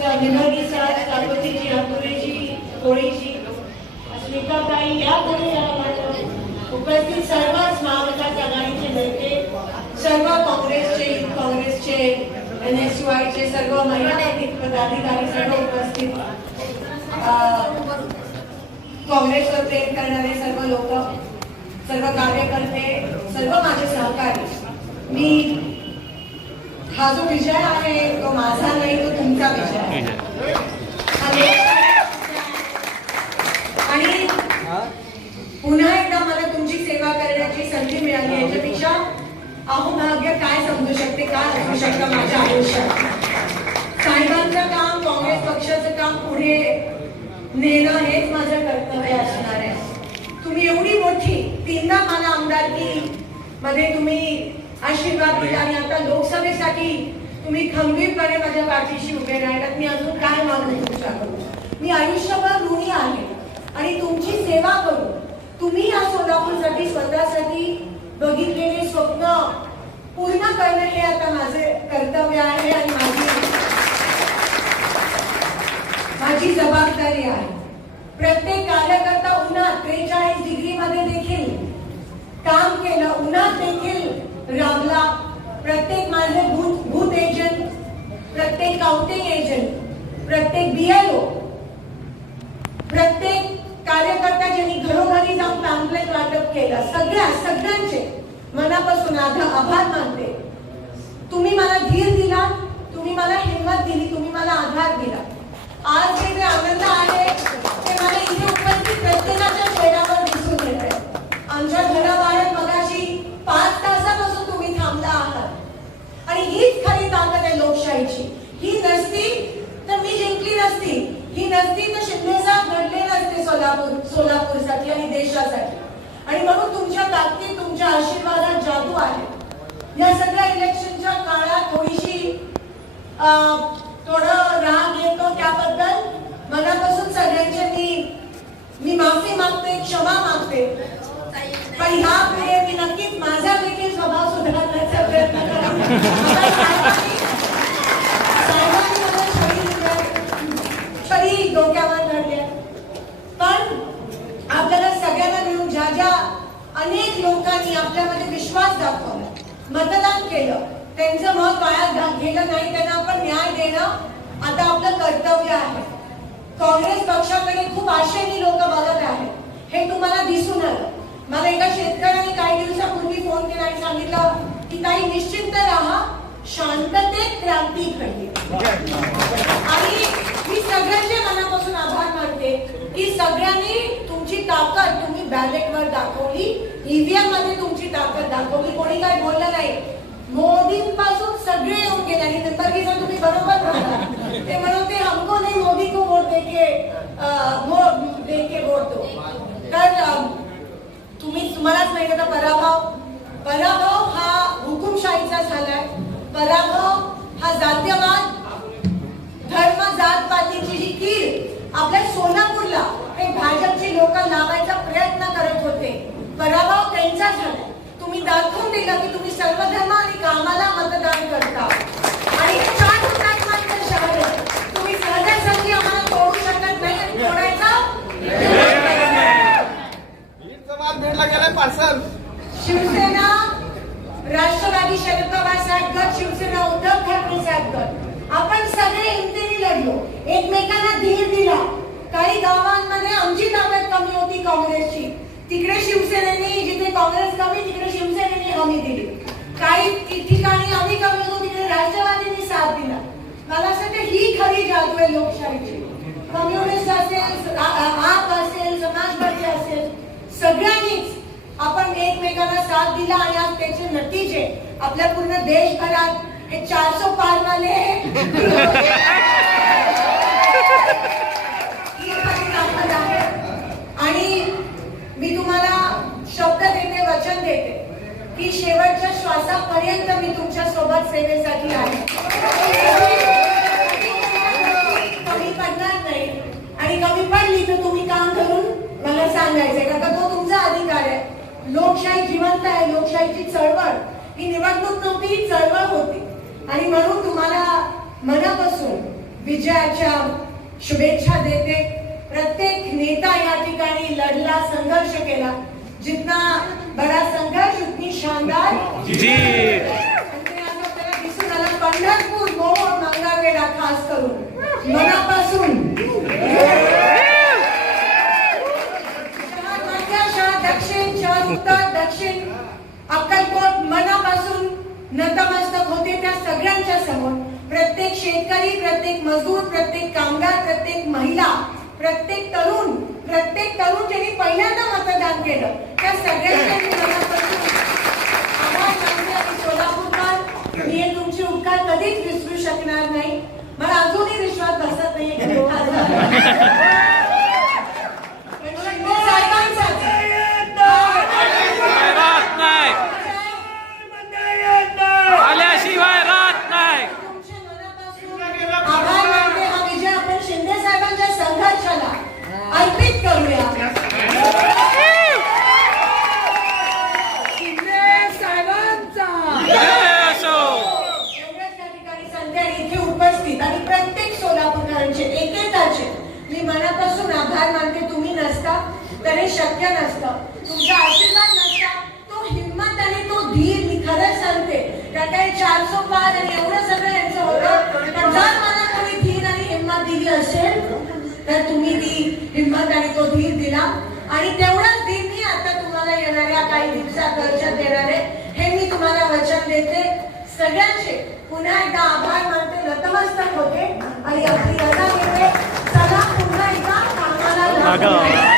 निभागी साथ काकोतीची आकुरेची होळीची स्मिताताई या पुढे उपस्थित सर्वच महाविकास आघाडीचे नेते सर्व काँग्रेसचे काँग्रेसचे एन एस वायचे सर्व महिला पदाधिकारी सर्व उपस्थित काँग्रेसवर प्रेम करणारे सर्व लोक सर्व कार्यकर्ते सर्व माझे सहकारी. मी हा जो विषय आहे तो माझा नाही तो तुमचा देश- आणि पुन्हा एकदा मला तुमची सेवा करण्याची संधी मिळाली. याच्यापेक्षा अहोभाग्य काय समजू शकते काय असू शकतं माझ्या आयुष्यात? साहेबांचं काम काँग्रेस पक्षाचं काम पुढे नेणं हेच माझं कर्तव्य असणार आहे. तुम्ही एवढी मोठी तीनदा मला आमदारकी मध्ये तुम्ही आशीर्वाद दिला आणि आता लोकसभेसाठी तुम्ही खंबीरपणे माझ्या पाठीशी उभे राहिलात. मी अजून काय मागणी तुमच्याकडून? मी आयुष्यभर ऋणी आहे आणि तुमची सेवा करू तुम्ही या सोलापूरसाठी स्वतःसाठी बघितलेले स्वप्न पूर्ण करणं हे आता माझे कर्तव्य आहे आणि माझी माझी जबाबदारी आहे. प्रत्येक कार्यकर्ता उन्हात त्रेचाळीस डिग्री मध्ये देखील काम केलं. उन्हात देखील राबला प्रत्येक माझे बूथ बूथ एजंट प्रत्येक काउंटिंग एजंट प्रत्येक बीएलओ प्रत्येक कार्यकर्ता ज्यांनी घरोघरी जाऊन पॅम्पलेट वाटप केलं सगळ्या सगळ्यांचे मनापासून आधा- आभार मानते. तुम्ही मला धीर दिला तुम्ही मला हिंमत दिली तुम्ही मला आधार दिला. आज हे जे आनंद आहे ते मला इथे उपस्थित प्रत्येकाच्या चेहऱ्यावर दिसून येत आहे आमच्या घराबाहेर मगाशी पाच तासापासून तुम्ही थांबला आहात आणि हीच खरी ताकद आहे लोकशाहीची ही नसती तर मी जिंकली नसती ही नसती तर शिंदे साहेब घडले नसते सोलापूर सोलापूरसाठी आणि देशासाठी आणि म्हणून तुमच्या ताकदीत तुमच्या आशीर्वादात जादू आहे. या सगळ्या इलेक्शनच्या काळात थोडीशी थोडं राग येतो त्याबद्दल. मनापासून सगळ्यांचे मी मी माफी मागते क्षमा मागते. पण ह्या पुढे मी नक्कीच माझा देखील स्वभाव सुधारण्याचा प्रयत्न करेन. अनेक लोकांनी आपल्यामध्ये विश्वास दाखवला मतदान केलं. त्यांचं मत वाया गेलं नाही त्यांना आपण न्याय देणं आता आपलं कर्तव्य आहे. काँग्रेस पक्षाकडे खूप आशेने लोक बघत आहेत. हे तुम्हाला दिसून आलं. मला एका शेतकऱ्याने काही दिवसापूर्वी फोन केला आणि सांगितलं की ताई शांततेत क्रांती घडली आणि मी सगळ्यांचे मनापासून आभार मानते की सगळ्यांनी तुमची ताकद तुम्ही बॅलेटवर दाखवली. ईव्हीएममध्ये तुमची ताकद दाखवली. कोणी काय बोललं नाही. मोदींपासून सगळे येऊन गेले. आणि निंबर्गीचं तुम्ही बरोबर बोलला ते म्हणते हमको नाही मोदी को वोट देके वोट देके वोट दो. तर तुम्ही तुम्हालाच माहिती होता पराभव. पराभव हा हुकुमशाहीचा झालाय. पराभव हा जात्यवाद. धर्म जात पातीची जी कीड आपल्या सोलापूरला हे भाजपची लोक लावायचा प्रयत्न करत होते. पराभव त्यांचा झाला तुम्ही दाखवून दिलं की तुम्ही सर्व धर्म आणि कामाला मतदान करता. आणि हे चार हुतात्मांचं शहर आहे. तुम्ही सहजासहजी आम्हाला तोडू शकत नाही आणि तोडायचा शिवसेना राष्ट्रवादी शरद पवार साहेब गट शिवसेना उद्धव ठाकरे साहेब गट आपण सगळे हिमतीने लढलो एकमेकांना धीर दिला काही गावांमध्ये आमची ताकद दिली काँग्रेसची. तिकडे शिवसेनेने जिथे काँग्रेस कमी तिकडे शिवसेनेने हमी दिली. काही ठिकाणी आम्ही कमी होतो तिकडे राष्ट्रवादीने साथ दिला. मला असं वाटतं ही खरी जादू आहे लोकशाहीची. कम्युनिस्ट असेल आप असेल समाजवादी असेल सगळ्यांनीच आपण एकमेकांना साथ दिला आणि आज त्याचे नतीजे आपल्या पूर्ण देशभरात हे चारशे पार वाले ही खरी ताकद आहे. आणि मी तुम्हाला शब्द देते वचन देते की शेवटच्या श्वासापर्यंत मी तुमच्यासोबत सेवेसाठी आहे कमी पडणार नाही आणि कमी पडली तर तुम्ही काम करून मला सांगायचंय कारण का तो तुमचा अधिकार आहे लोकशाही जिवंत आहे लोकशाहीची चळवळ. ही निवडणूक नव्हती ही चळवळ होती. आणि म्हणून तुम्हाला मनापासून विजयाच्या शुभेच्छा देते. प्रत्येक नेता या ठिकाणी लढला संघर्ष केला. जितना बड़ा संघर्ष उतनी शानदार दिसून आलं पंढरपूर मोहोळ मंगळवेढा खास करून. मनापासून शहर मध्य शहर दक्षिण शहर उत्तर. दक्षिण अक्कलकोट मनापासून नतमस्तक होते त्या सगळ्यांच्या समोर. प्रत्येक शेतकरी प्रत्येक मजूर प्रत्येक कामगार प्रत्येक महिला प्रत्येक तरुण प्रत्येक तरुण ज्यांनी पहिल्यांदा मतदान केलं. त्या सगळ्यांच्या सोलापूरकर. मी हे तुमचे उपकार कधीच विसरू शकणार नाही. मला अजूनही विश्वास बसत नाही की तो खासदार आहे. पण शिंदे साहेबांसाठी राहत नाही आल्याशिवाय राहत नाही तुमचे मनापासून आभार मानते हा विजय आपण शिंदे साहेबांच्या संघर्षाला अर्पित करूया जय असो एवढ्याच या ठिकाणी संध्या इथे उपस्थित आणि प्रत्येक सोलापूरकरांचे एकेकाचे मी मनापासून आभार मानते तुम्ही नसता तर हे शक्य नसतं. तुमचा आशीर्वाद नसता तो हिंमत आणि तो धीर मी खरंच सांगते. कारण काही चार सो पार आणि एवढं सगळं यांचं होतं पण जर मला कोणी धीर आणि हिंमत दिली असेल तर तुम्ही ती हिंमत आणि तो धीर दिला. आणि तेवढाच धीर मी आता तुम्हाला येणाऱ्या काही दिवसात वचन देणार आहे हे मी तुम्हाला वचन देते. सगळ्यांचे पुन्हा एकदा आभार मानते नतमस्तक होते. आणि आपली रजा घेते चला पुन्हा एकदा कामाला लागूया.